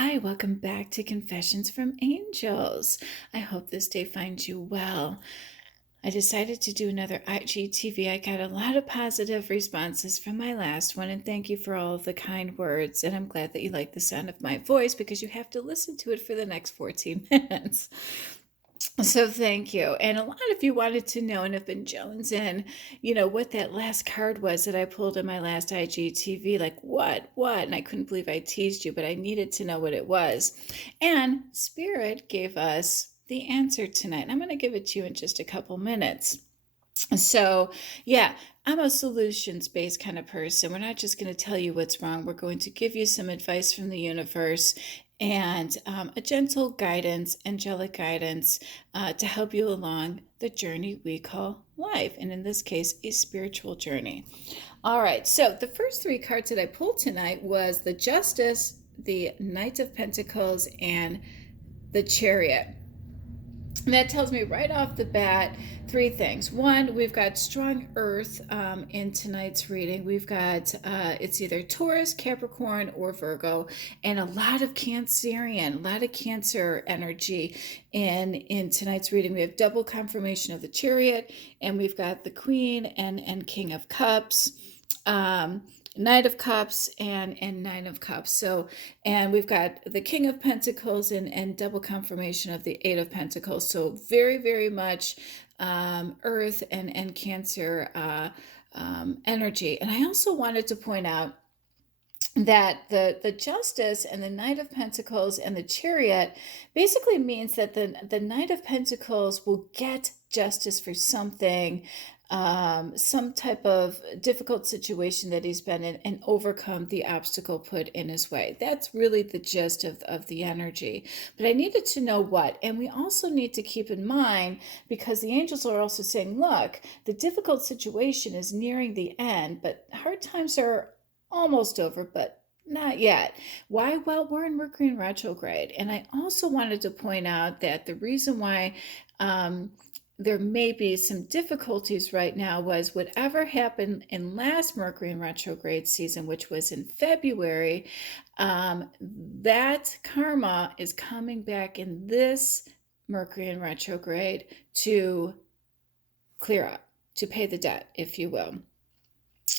Hi, welcome back to Confessions from Angels. I hope this day finds you well. I decided to do another IGTV. I got a lot of positive responses from my last one, and thank you for all of the kind words. And I'm glad that you like the sound of my voice because you have to listen to it for the next 14 minutes. So thank you. And a lot of you wanted to know and have been jonesing, what that last card was that I pulled in my last IGTV. Like, what? And I couldn't believe I teased you, but I needed to know what it was. And Spirit gave us the answer tonight. And I'm going to give it to you in just a couple minutes. So, yeah, I'm a solutions-based kind of person. We're not just going to tell you what's wrong. We're going to give you some advice from the universe and a gentle guidance, angelic guidance to help you along the journey we call life. And in this case, a spiritual journey. All right, so the first three cards that I pulled tonight was the Justice, the Knight of Pentacles, and the Chariot. And that tells me right off the bat three things. One, we've got strong earth in tonight's reading. We've got, it's either Taurus, Capricorn, or Virgo, and a lot of Cancerian, a lot of Cancer energy in tonight's reading. We have double confirmation of the Chariot, and we've got the Queen and King of Cups. Knight of Cups and Nine of Cups. So, and we've got the King of Pentacles and double confirmation of the Eight of Pentacles. So very, very much Earth and Cancer energy. And I also wanted to point out that the Justice and the Knight of Pentacles and the Chariot basically means that the Knight of Pentacles will get justice for something, some type of difficult situation that he's been in, and overcome the obstacle put in his way. That's really the gist of the energy. But I needed to know what. And we also need to keep in mind, because the angels are also saying, look, the difficult situation is nearing the end, but hard times are almost over, but not yet. Why? Well, we're in Mercury in retrograde. And I also wanted to point out that the reason why there may be some difficulties right now was whatever happened in last Mercury in retrograde season, which was in February, that karma is coming back in this Mercury in retrograde to clear up, to pay the debt, if you will.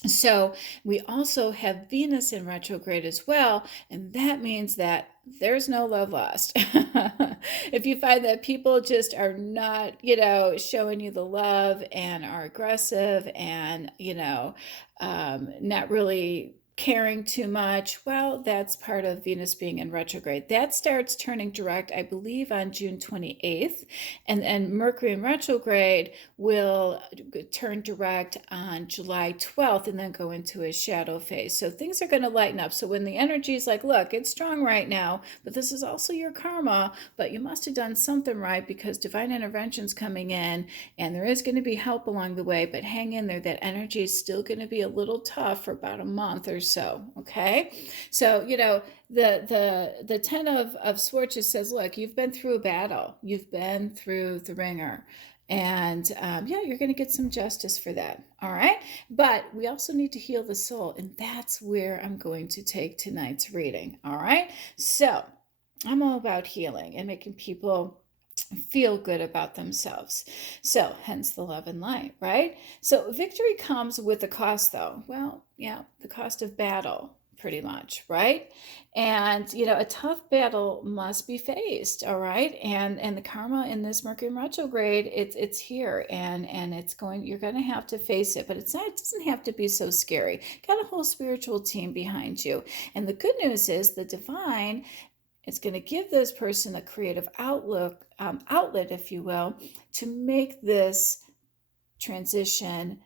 So we also have Venus in retrograde as well, and that means that there's no love lost. If you find that people just are not, showing you the love and are aggressive and, not really caring too much, well, that's part of Venus being in retrograde. That starts turning direct, I believe, on June 28th, and Mercury in retrograde will turn direct on July 12th and then go into a shadow phase. So things are going to lighten up. So when the energy is like, look, it's strong right now, but this is also your karma, but you must have done something right because divine intervention's coming in and there is going to be help along the way, but hang in there. That energy is still going to be a little tough for about a month or so. Okay. So, the 10 of Swords just says, look, you've been through a battle. You've been through the ringer. And you're going to get some justice for that. All right. But we also need to heal the soul. And that's where I'm going to take tonight's reading. All right. So I'm all about healing and making people feel good about themselves. So hence the love and light, right? So victory comes with a cost, though. Well, yeah, the cost of battle, pretty much, right? And a tough battle must be faced, all right? And the karma in this Mercury retrograde, it's here, and you're going to have to face it, but it doesn't have to be so scary. Got a whole spiritual team behind you. And the good news is the divine, it's going to give this person a creative outlet, if you will, to make this transition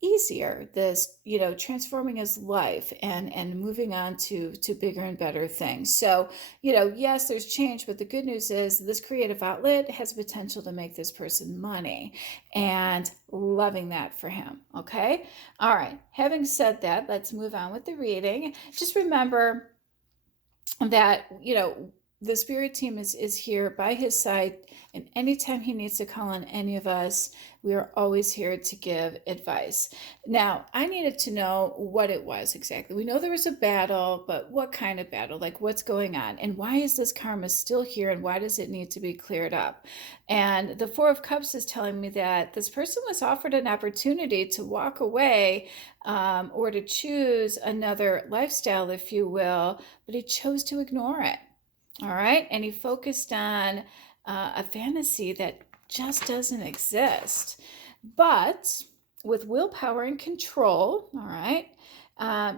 easier. This, transforming his life and moving on to bigger and better things. So, yes, there's change, but the good news is this creative outlet has potential to make this person money, and loving that for him. Okay. All right. Having said that, let's move on with the reading. Just remember that the spirit team is here by his side, and anytime he needs to call on any of us, We are always here to give advice. Now, I needed to know what it was exactly. We know there was a battle, but what kind of battle? Like, what's going on? And why is this karma still here? And why does it need to be cleared up? And the Four of Cups is telling me that this person was offered an opportunity to walk away, or to choose another lifestyle, if you will, but he chose to ignore it. All right. And he focused on a fantasy that just doesn't exist. But with willpower and control, all right,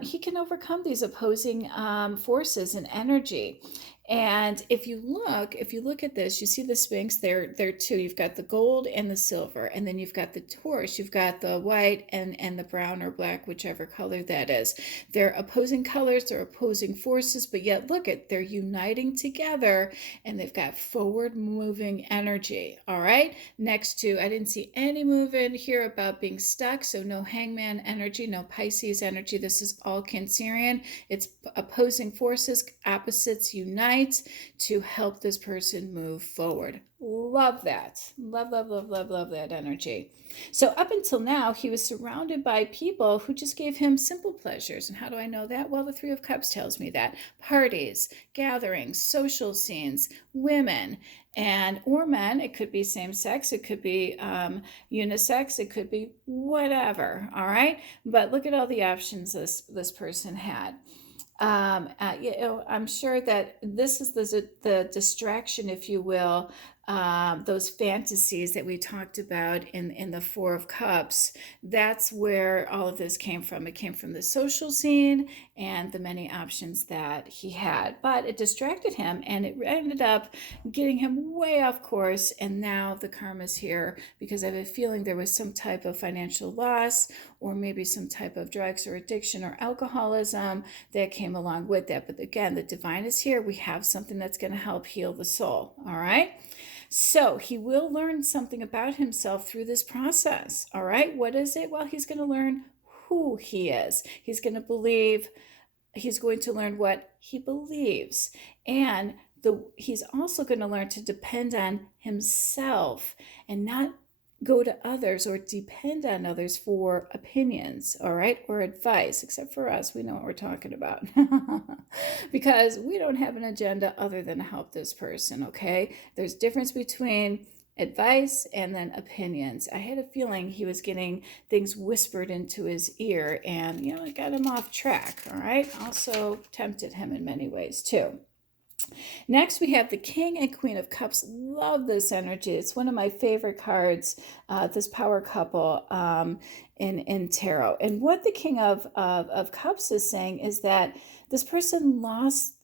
he can overcome these opposing forces and energy. And if you look at this, you see the Sphinx there too. You've got the gold and the silver, and then you've got the Taurus. You've got the white and the brown or black, whichever color that is. They're opposing colors, they're opposing forces, but yet look at, they're uniting together, and they've got forward moving energy. All right. Next to, I didn't see any movement here about being stuck, so no hangman energy, no Pisces energy. This is all Cancerian. It's opposing forces, opposites unite to help this person move forward. Love that. Love, love, love, love, love that energy. So up until now, he was surrounded by people who just gave him simple pleasures. And how do I know that? Well, the Three of Cups tells me that. Parties, gatherings, social scenes, women, and or men. It could be same sex, it could be unisex, it could be whatever. All right. But look at all the options this person had. I'm sure that this is the distraction, if you will, those fantasies that we talked about in the Four of Cups. That's where all of this came from. It came from the social scene and the many options that he had. But it distracted him, and it ended up getting him way off course. And now the karma's here because I have a feeling there was some type of financial loss, or maybe some type of drugs or addiction or alcoholism that came along with that. But again, the divine is here. We have something that's going to help heal the soul. All right. So he will learn something about himself through this process. All right. What is it? Well, he's going to learn who he is. He's going to learn what he believes. And he's also going to learn to depend on himself and not go to others or depend on others for opinions, all right, or advice. Except for us, we know what we're talking about. Because we don't have an agenda other than to help this person, okay? There's difference between advice and then opinions. I had a feeling he was getting things whispered into his ear, and it got him off track. All right. Also tempted him in many ways too. Next, we have the King and Queen of Cups. Love this energy. It's one of my favorite cards, this power couple in tarot. And what the King of Cups is saying is that this person lost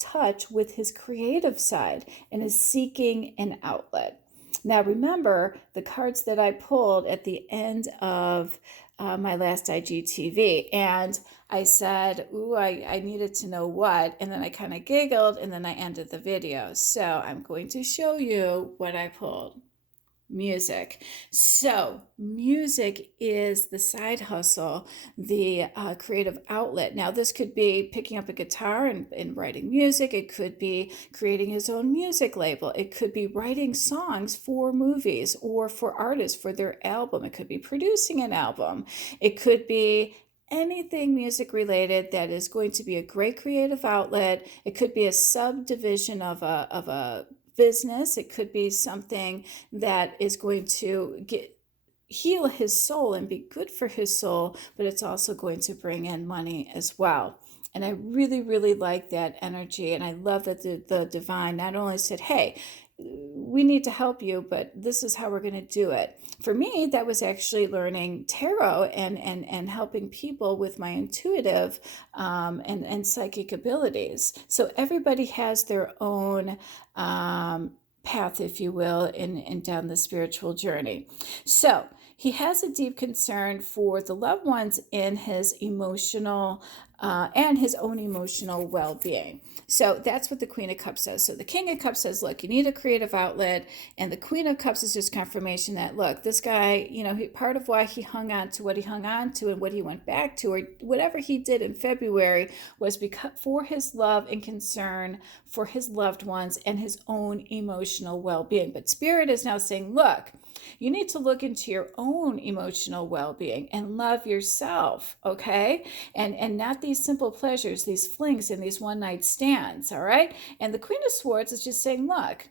touch with his creative side and is seeking an outlet. Now, remember the cards that I pulled at the end of my last IGTV, and I said, ooh, I needed to know what, and then I kind of giggled, and then I ended the video. So I'm going to show you what I pulled. Music. So music is the side hustle, the creative outlet. Now, this could be picking up a guitar and writing music. It could be creating his own music label. It could be writing songs for movies or for artists for their album. It could be producing an album. It could be anything music related that is going to be a great creative outlet. It could be a subdivision of a business. It could be something that is going to heal his soul and be good for his soul, but it's also going to bring in money as well. And I really, really like that energy. And I love that the divine not only said, hey, we need to help you, but this is how we're going to do it. For me, that was actually learning tarot and helping people with my intuitive and psychic abilities. So everybody has their own path, if you will, in down the spiritual journey. So he has a deep concern for the loved ones in his emotional and his own emotional well-being. So that's what the Queen of Cups says. So the King of Cups says, look, you need a creative outlet. And the Queen of Cups is just confirmation that, look, this guy, part of why he hung on to what he hung on to and what he went back to, or whatever he did in February, was because for his love and concern for his loved ones and his own emotional well-being. But Spirit is now saying, look, you need to look into your own emotional well-being and love yourself, okay? And not these simple pleasures, these flings and these one-night stands, all right? And the Queen of Swords is just saying, look,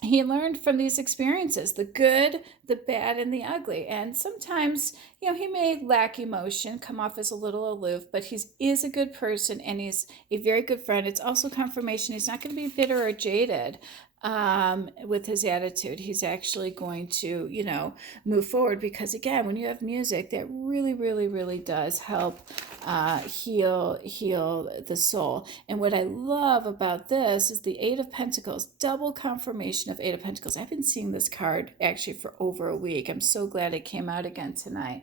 he learned from these experiences, the good, the bad, and the ugly. And sometimes, he may lack emotion, come off as a little aloof, but he is a good person and he's a very good friend. It's also confirmation he's not going to be bitter or jaded with his attitude. He's actually going to, move forward, because again, when you have music, that really, really, really does help heal the soul. And what I love about this is the Eight of Pentacles, double confirmation of Eight of Pentacles. I've been seeing this card actually for over a week. I'm so glad it came out again tonight.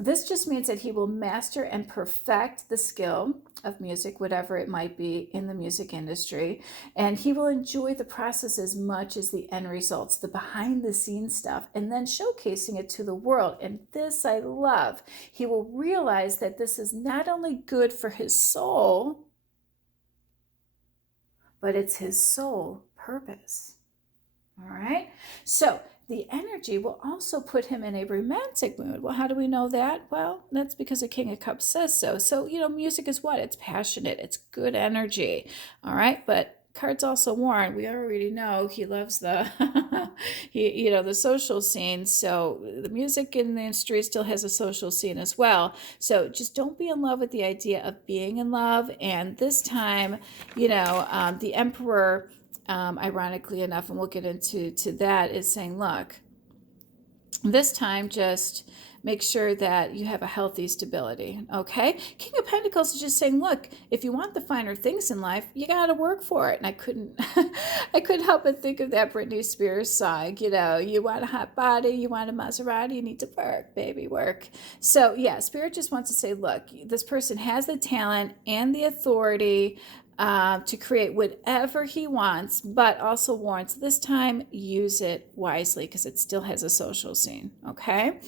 This just means that he will master and perfect the skill of music, whatever it might be in the music industry. And he will enjoy the process as much as the end results, the behind the scenes stuff, and then showcasing it to the world. And this I love. He will realize that this is not only good for his soul, but it's his soul purpose. All right. So the energy will also put him in a romantic mood. Well, how do we know that? Well, that's because the King of Cups says so. So, music is what? It's passionate. It's good energy. All right. But cards also warn, we already know he loves the, the social scene. So the music industry still has a social scene as well. So just don't be in love with the idea of being in love. And this time, the Emperor, ironically enough, and we'll get into that, is saying, look, this time just make sure that you have a healthy stability, okay? King of Pentacles is just saying, look, if you want the finer things in life, you got to work for it. And I couldn't help but think of that Britney Spears song, you want a hot body, you want a Maserati, you need to work, baby, work. So yeah, Spirit just wants to say, look, this person has the talent and the authority to create whatever he wants, but also warns this time, use it wisely, because it still has a social scene, okay?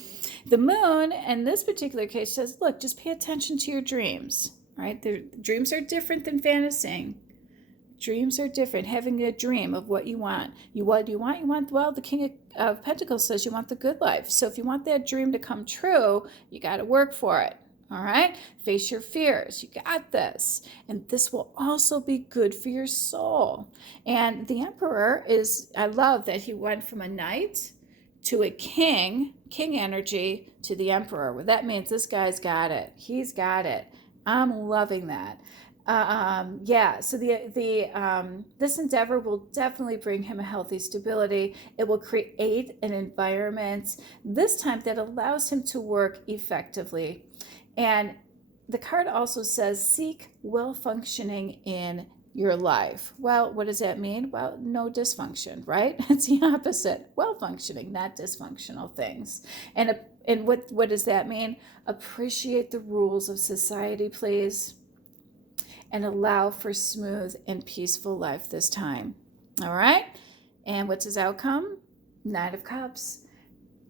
The moon, in this particular case, says, look, just pay attention to your dreams, right? Dreams are different than fantasying. Dreams are different. Having a dream of what you want. What do you want? You want, well, the King of Pentacles says you want the good life. So if you want that dream to come true, you got to work for it. All right, face your fears. You got this. And this will also be good for your soul. And the Emperor I love that he went from a knight to a king energy, to the Emperor. Well, that means this guy's got it. He's got it. I'm loving that. So this endeavor will definitely bring him a healthy stability. It will create an environment, this time, that allows him to work effectively. And the card also says, seek well functioning in your life. Well, what does that mean? Well, no dysfunction, right? It's the opposite. Well functioning, not dysfunctional things. And what does that mean? Appreciate the rules of society, please, and allow for smooth and peaceful life this time. All right? And what's his outcome? Knight of Cups.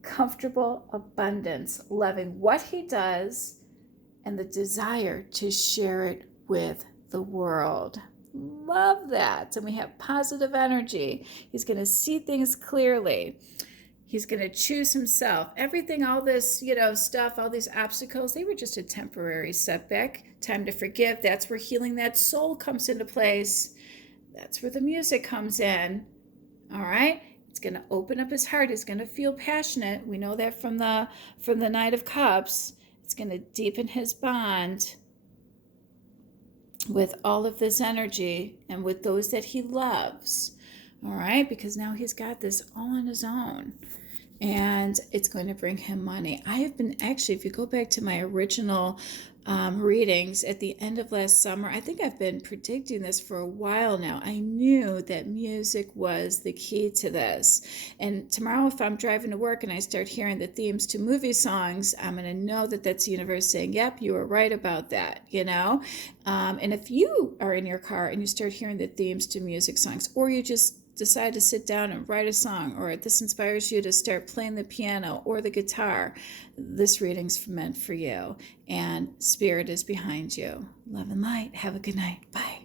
Comfortable abundance, loving what he does, and the desire to share it with the world. Love that. And we have positive energy. He's going to see things clearly. He's going to choose himself. Everything, all this, stuff, all these obstacles, they were just a temporary setback. Time to forgive. That's where healing that soul comes into place. That's where the music comes in. All right? It's going to open up his heart. He's going to feel passionate. We know that from the Knight of Cups. It's going to deepen his bond with all of this energy and with those that he loves. All right? Because now he's got this all on his own. and it's going to bring him money. I have been actually, if you go back to my original readings at the end of last summer, I think I've been predicting this for a while now. I knew that music was the key to this. And tomorrow, if I'm driving to work and I start hearing the themes to movie songs, I'm going to know that that's the universe saying, yep, you were right about that, you know? And if you are in your car and you start hearing the themes to music songs, or you just decide to sit down and write a song, or this inspires you to start playing the piano or the guitar, this reading's meant for you, and spirit is behind you. Love and light. Have a good night. Bye.